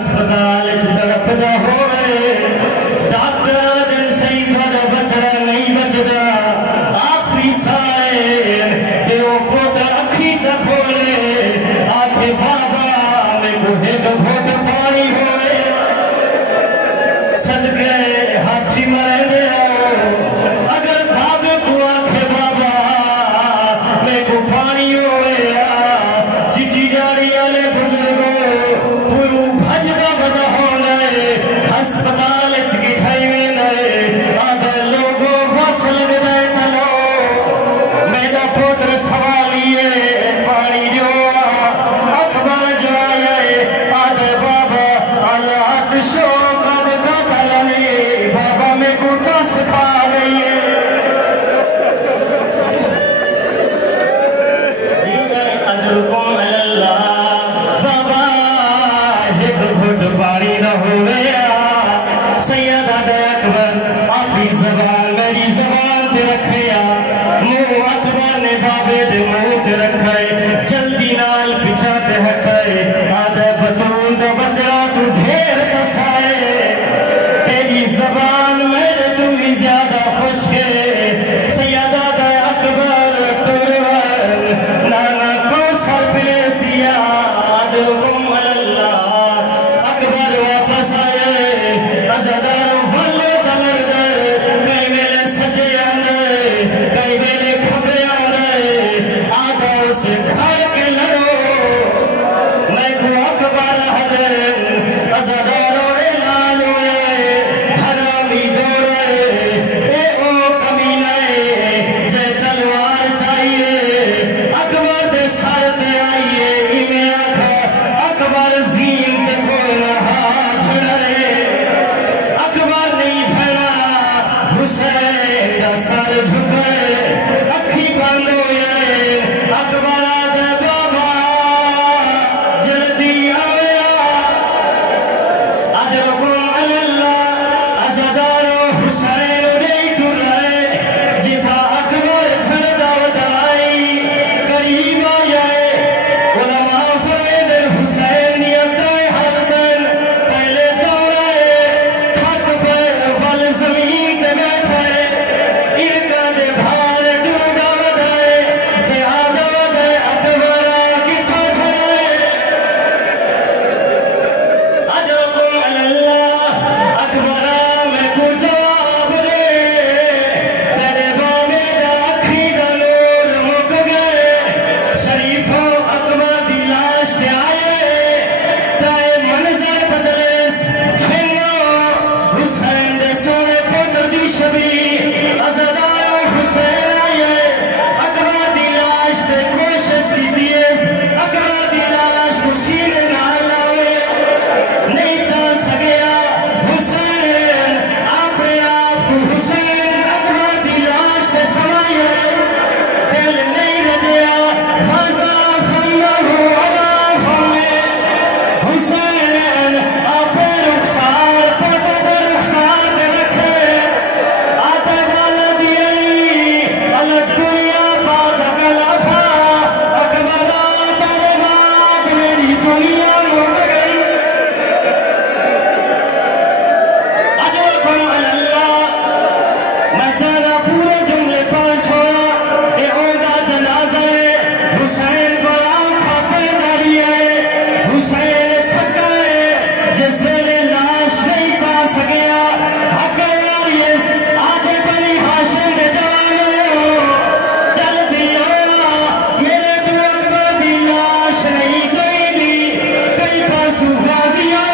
غازیاں